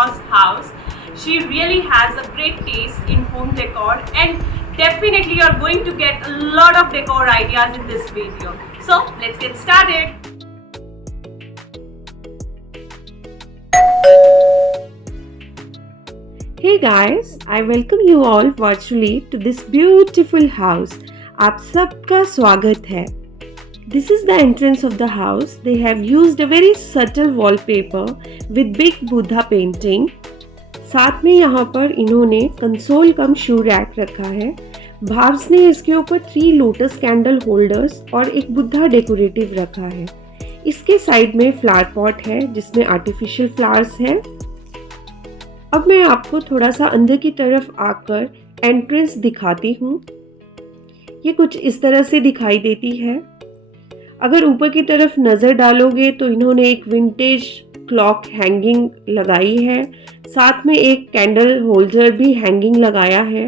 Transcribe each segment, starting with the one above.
Sapka's house. She really has a great taste in home decor, and definitely you're going to get a lot of decor ideas in this video. So let's get started. Hey guys, I welcome you all virtually to this beautiful house. आप सबका स्वागत है. This is the entrance of the house. They have used a very subtle wallpaper with big Buddha painting. साथ में यहाँ पर इन्होंने console कम shoe rack रखा है. भाव्स ने इसके ऊपर 3 लोटस कैंडल होल्डर्स और एक बुद्धा डेकोरेटिव रखा है. इसके साइड में फ्लावर पॉट है जिसमें आर्टिफिशियल फ्लावर्स हैं. अब मैं आपको थोड़ा सा अंदर की तरफ आकर एंट्रेंस दिखाती हूँ. ये कुछ इस तरह से दिखाई देती है. अगर ऊपर की तरफ नज़र डालोगे तो इन्होंने एक विंटेज क्लॉक हैंगिंग लगाई है. साथ में एक कैंडल होल्डर भी हैंगिंग लगाया है.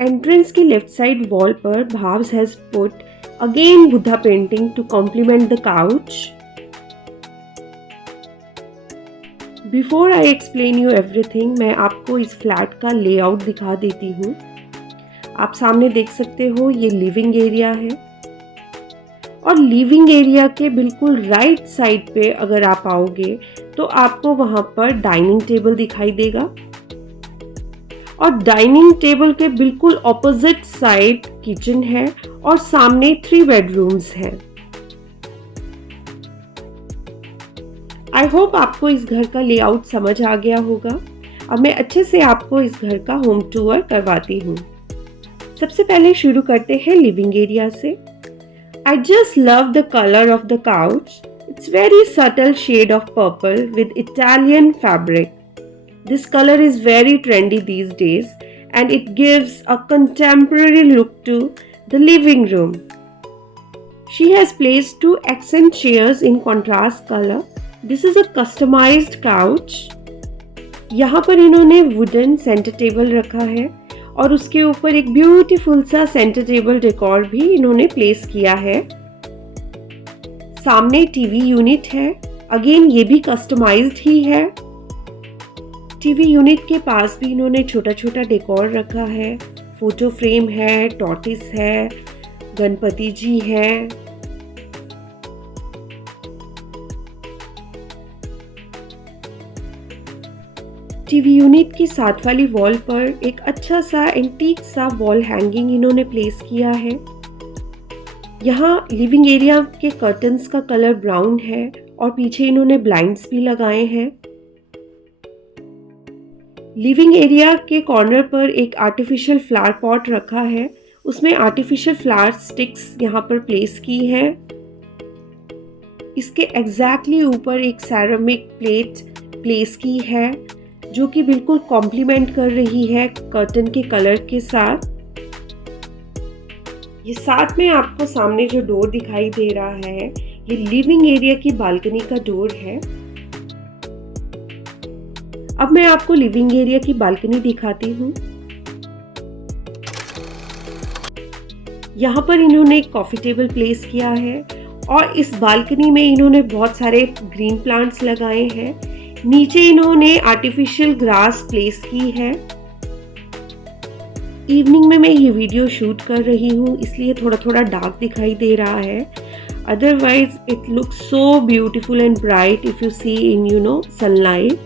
एंट्रेंस की लेफ्ट साइड वॉल पर Bhavs has put again Buddha painting to complement the couch. Before I explain you everything, मैं आपको इस फ्लैट का लेआउट दिखा देती हूँ. आप सामने देख सकते हो ये लिविंग एरिया है और लिविंग एरिया के बिल्कुल राइट साइड पे अगर आप आओगे तो आपको वहाँ पर डाइनिंग टेबल दिखाई देगा और डाइनिंग टेबल के बिल्कुल ऑपोजिट साइड किचन है और सामने 3 बेडरूम्स हैं. आई होप आपको इस घर का लेआउट समझ आ गया होगा. अब मैं अच्छे से आपको इस घर का होम टूर करवाती हूँ. सबसे पहले शुरू करते हैं लिविंग एरिया से. I just love the colour of the couch. It's very subtle shade of purple with Italian fabric. This colour is very trendy these days and it gives a contemporary look to the living room. She has placed 2 accent chairs in contrast color. This is a customized couch. यहाँ पर इन्होंने wooden centre table रखा है और उसके ऊपर एक beautiful सा सेंटर टेबल डेकोर भी इन्होंने प्लेस किया है. सामने टीवी यूनिट है. अगेन ये भी कस्टमाइज्ड ही है. टीवी यूनिट के पास भी इन्होंने छोटा छोटा डेकोर रखा है. फोटो फ्रेम है, टॉर्टिस है, गणपति जी है. टीवी यूनिट की साथ वाली वॉल पर एक अच्छा सा एंटीक सा वॉल हैंगिंग इन्होंने प्लेस किया है. यहाँ लिविंग एरिया के कर्टन्स का कलर ब्राउन है और पीछे इन्होंने ब्लाइंड्स भी लगाए हैं. लिविंग एरिया के कॉर्नर पर एक आर्टिफिशियल फ्लावर पॉट रखा है. उसमें आर्टिफिशियल फ्लावर स्टिक्स यहाँ पर प्लेस की है. इसके एग्जैक्टली ऊपर एक सेरामिक प्लेट प्लेस की है जो कि बिल्कुल कॉम्प्लीमेंट कर रही है कर्टन के कलर के साथ. ये साथ में आपको सामने जो डोर दिखाई दे रहा है ये लिविंग एरिया की बालकनी का डोर है. अब मैं आपको लिविंग एरिया की बालकनी दिखाती हूँ. यहाँ पर इन्होंने एक कॉफी टेबल प्लेस किया है और इस बालकनी में इन्होंने बहुत सारे ग्रीन प्लांट्स लगाए हैं. नीचे इन्होंने आर्टिफिशियल ग्रास प्लेस की है. इवनिंग में मैं ये वीडियो शूट कर रही हूँ इसलिए थोड़ा थोड़ा डार्क दिखाई दे रहा है. Otherwise it looks so beautiful and bright if you see in sunlight.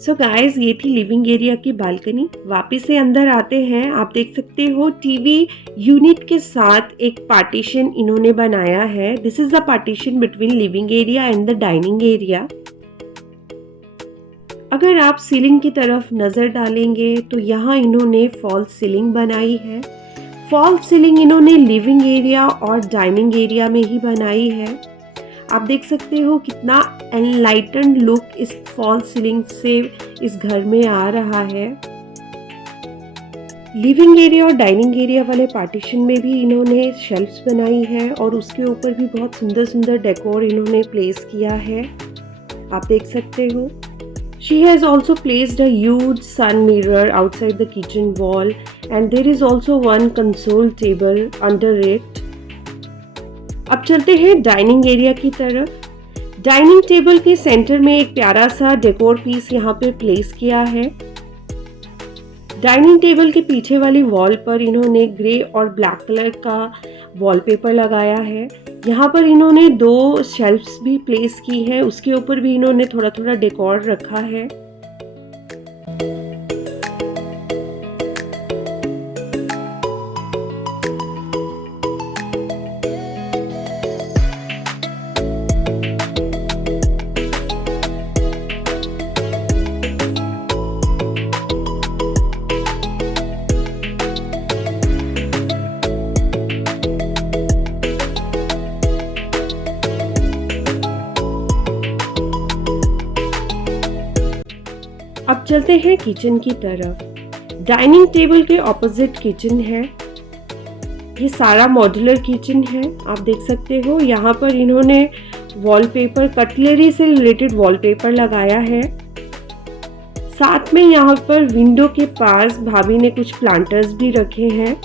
So guys, ये थी लिविंग एरिया की बालकनी. वापस से अंदर आते हैं. आप देख सकते हो टीवी यूनिट के साथ एक पार्टीशन इन्होंने बनाया है. This is the partition between living area and the dining area. अगर आप सीलिंग की तरफ नज़र डालेंगे तो यहाँ इन्होंने फॉल्स सीलिंग बनाई है. फॉल्स सीलिंग इन्होंने लिविंग एरिया और डाइनिंग एरिया में ही बनाई है. आप देख सकते हो कितना एनलाइटन्ड लुक इस फॉल्स सीलिंग से इस घर में आ रहा है. लिविंग एरिया और डाइनिंग एरिया वाले पार्टीशन में भी इन्होंने शेल्फ्स बनाई है और उसके ऊपर भी बहुत सुंदर सुंदर डेकोर इन्होंने प्लेस किया है. आप देख सकते हो. She has also placed a huge sun mirror outside the kitchen wall and there is also one console table under it. अब चलते हैं डाइनिंग एरिया की तरफ. डाइनिंग टेबल के सेंटर में एक प्यारा सा डेकोर पीस यहाँ पे प्लेस किया है। डाइनिंग टेबल के पीछे वाली वॉल पर इन्होंने ग्रे और ब्लैक कलर का वॉलपेपर लगाया है। यहाँ पर इन्होंने 2 शेल्फ्स भी प्लेस की है, उसके ऊपर भी इन्होंने थोड़ा थोड़ा डेकोर रखा है। अब चलते हैं किचन की तरफ। डाइनिंग टेबल के ऑपोजिट किचन है। ये सारा मॉड्यूलर किचन है, आप देख सकते हो। यहाँ पर इन्होंने वॉलपेपर, कटलरी से रिलेटेड वॉलपेपर लगाया है। साथ में यहाँ पर विंडो के पास भाभी ने कुछ प्लांटर्स भी रखे हैं।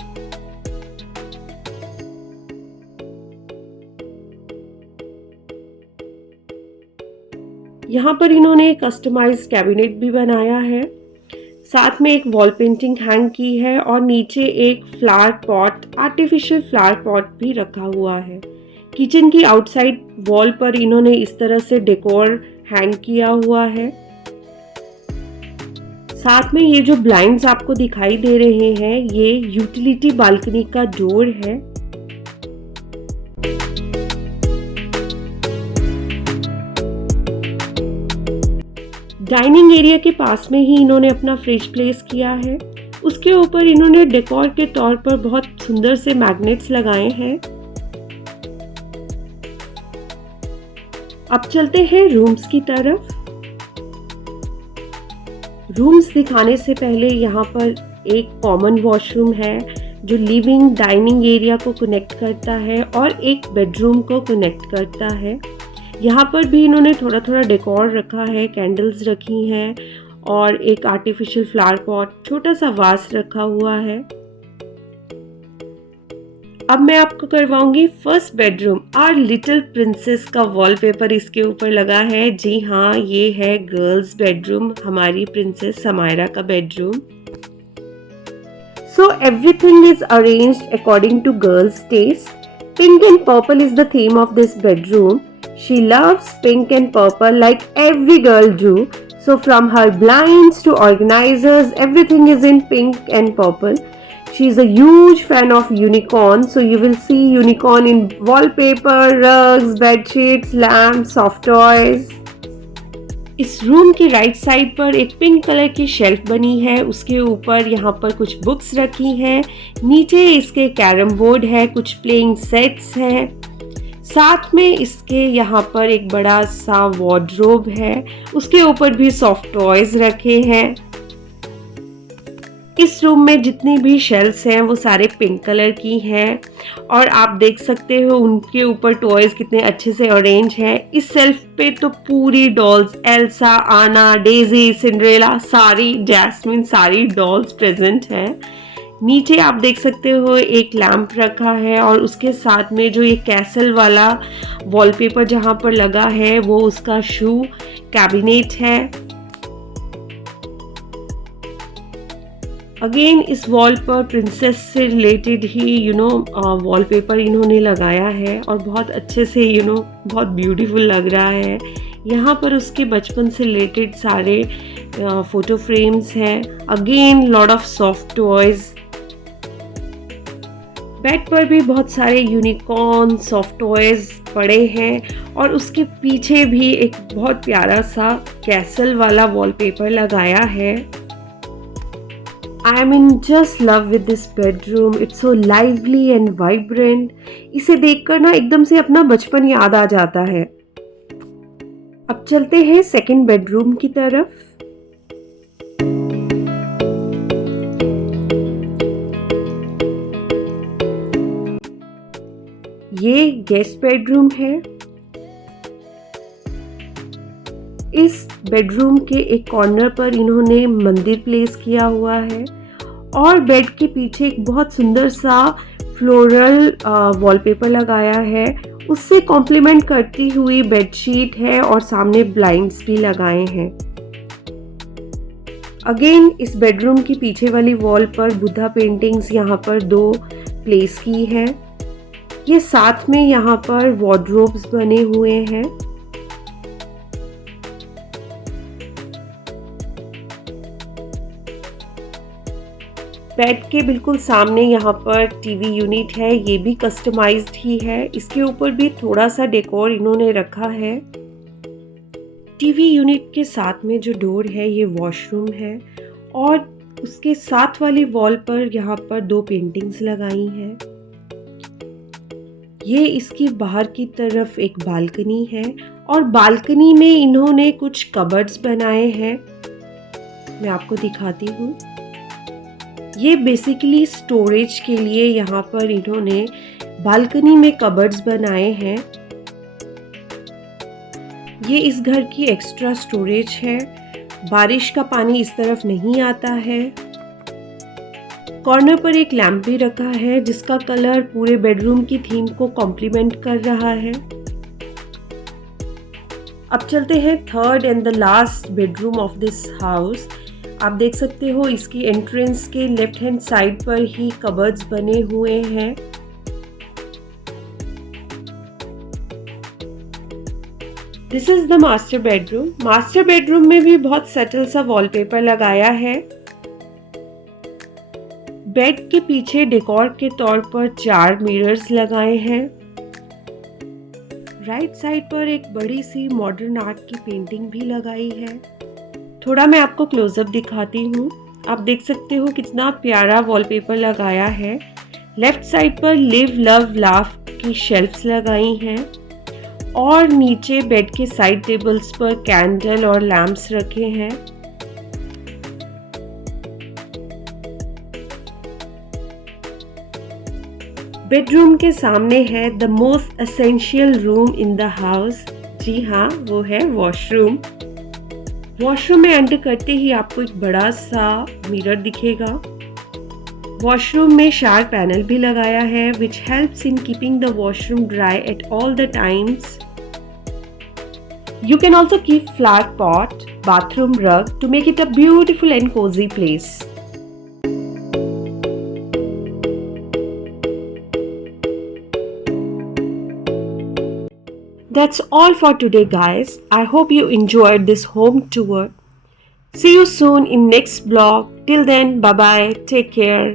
यहाँ पर इन्होंने कस्टमाइज्ड कैबिनेट भी बनाया है। साथ में एक वॉल पेंटिंग हैंग की है और नीचे एक flower pot, artificial flower pot भी रखा हुआ है। किचन की आउटसाइड वॉल पर इन्होंने इस तरह से डेकोर हैंग किया हुआ है। साथ में ये जो ब्लाइंड्स आपको दिखाई दे रहे हैं, ये यूटिलिटी बालकनी का डोर है। डाइनिंग एरिया के पास में ही इन्होंने अपना फ्रिज प्लेस किया है। उसके ऊपर इन्होंने डेकोर के तौर पर बहुत सुंदर से मैग्नेट्स लगाए हैं। अब चलते हैं रूम्स की तरफ। रूम्स दिखाने से पहले यहाँ पर एक कॉमन वॉशरूम है जो लिविंग डाइनिंग एरिया को कनेक्ट करता है और एक बेडरूम को कनेक्ट करता है। यहाँ पर भी इन्होंने थोड़ा थोड़ा डेकोर रखा है, कैंडल्स रखी हैं और एक आर्टिफिशियल फ्लावर पॉट, छोटा सा वास रखा हुआ है। अब मैं आपको करवाऊंगी first bedroom. Our little princess का वॉलपेपर इसके ऊपर लगा है। जी हाँ, ये है गर्ल्स बेडरूम, हमारी प्रिंसेस समायरा का बेडरूम। So everything is arranged according to girls' taste. Pink and purple is the theme of this bedroom. She loves pink and purple like every girl do. So from her blinds to organizers, everything is in pink and purple. She is a huge fan of unicorn. So you will see unicorn in wallpaper, rugs, bed sheets, lamps, soft toys. इस room के right side पर एक pink colour की shelf बनी है। उसके ऊपर यहाँ पर कुछ बुक्स रखी हैं। नीचे इसके कैरम बोर्ड है, कुछ प्लेइंग सेट्स हैं। साथ में इसके यहाँ पर एक बड़ा सा वार्डरोब है, उसके ऊपर भी सॉफ्ट टॉयज रखे हैं। इस रूम में जितनी भी शेल्फ्स हैं वो सारे पिंक कलर की हैं और आप देख सकते हो उनके ऊपर टॉयज कितने अच्छे से अरेंज हैं। इस शेल्फ पे तो पूरी डॉल्स, एल्सा, आना, डेजी, सिंड्रेला, सारी, जैस्मिन, सारी डॉल्स प्रेजेंट हैं। नीचे आप देख सकते हो एक लैंप रखा है और उसके साथ में जो ये कैसल वाला वॉलपेपर जहाँ पर लगा है वो उसका शू कैबिनेट है। अगेन इस वॉल पर प्रिंसेस से रिलेटेड ही वॉलपेपर इन्होंने लगाया है और बहुत अच्छे से बहुत ब्यूटीफुल लग रहा है। यहाँ पर उसके बचपन से रिलेटेड सारे फोटो फ्रेम्स हैं। Again lot of soft toys. Bed पर भी बहुत सारे यूनिकॉर्न सॉफ्ट टॉयज पड़े हैं और उसके पीछे भी एक बहुत प्यारा सा कैसल वाला वॉलपेपर लगाया है। I am in just love with this bedroom. It's so lively and vibrant. इसे देखकर ना एकदम से अपना बचपन याद आ जाता है। अब चलते हैं सेकंड बेडरूम की तरफ। ये गेस्ट बेडरूम है। इस बेडरूम के एक कॉर्नर पर इन्होंने मंदिर प्लेस किया हुआ है और बेड के पीछे एक बहुत सुंदर सा फ्लोरल वॉलपेपर लगाया है। उससे कॉम्प्लीमेंट करती हुई बेडशीट है और सामने ब्लाइंड्स भी लगाए हैं। अगेन इस बेडरूम की पीछे वाली वॉल पर बुद्धा पेंटिंग्स यहाँ पर 2 प्लेस की है। ये साथ में यहाँ पर वार्डरोब्स बने हुए हैं। बेड के बिल्कुल सामने यहाँ पर टीवी यूनिट है, ये भी कस्टमाइज्ड ही है। इसके ऊपर भी थोड़ा सा डेकोर इन्होंने रखा है। टीवी यूनिट के साथ में जो डोर है ये वॉशरूम है और उसके साथ वाली वॉल पर यहाँ पर 2 पेंटिंग्स लगाई हैं। ये इसकी बाहर की तरफ एक बालकनी है और बालकनी में इन्होंने कुछ कबर्ड्स बनाए हैं। मैं आपको दिखाती हूँ। ये बेसिकली स्टोरेज के लिए यहाँ पर इन्होंने बालकनी में कबर्ड्स बनाए हैं। ये इस घर की एक्स्ट्रा स्टोरेज है। बारिश का पानी इस तरफ नहीं आता है। कॉर्नर पर एक लैंप भी रखा है जिसका कलर पूरे बेडरूम की थीम को कॉम्प्लीमेंट कर रहा है। अब चलते हैं third and the last bedroom of this house. आप देख सकते हो इसकी एंट्रेंस के लेफ्ट हैंड साइड पर ही कबर्ड्स बने हुए हैं। This is the master bedroom. Master bedroom में भी बहुत सटल सा वॉलपेपर लगाया है। बेड के पीछे डेकोर के तौर पर 4 मिरर्स लगाए हैं। राइट साइड पर एक बड़ी सी मॉडर्न आर्ट की पेंटिंग भी लगाई है। थोड़ा मैं आपको क्लोजअप दिखाती हूँ। आप देख सकते हो कितना प्यारा वॉलपेपर लगाया है। लेफ्ट साइड पर लिव लव लाफ की शेल्फ्स लगाई हैं और नीचे बेड के साइड टेबल्स पर कैंडल और लैंप्स रखे हैं। बेडरूम के सामने है the most essential room in the house. जी हाँ, वो है वॉशरूम। वॉशरूम में एंटर करते ही आपको एक बड़ा सा मिरर दिखेगा। वॉशरूम में शावर पैनल भी लगाया है which helps in keeping the washroom dry at all the times. You can also keep flower pot, bathroom rug to make it a beautiful and cozy place. That's all for today guys. I hope you enjoyed this home tour. See you soon in next vlog. Till then, bye bye. Take care.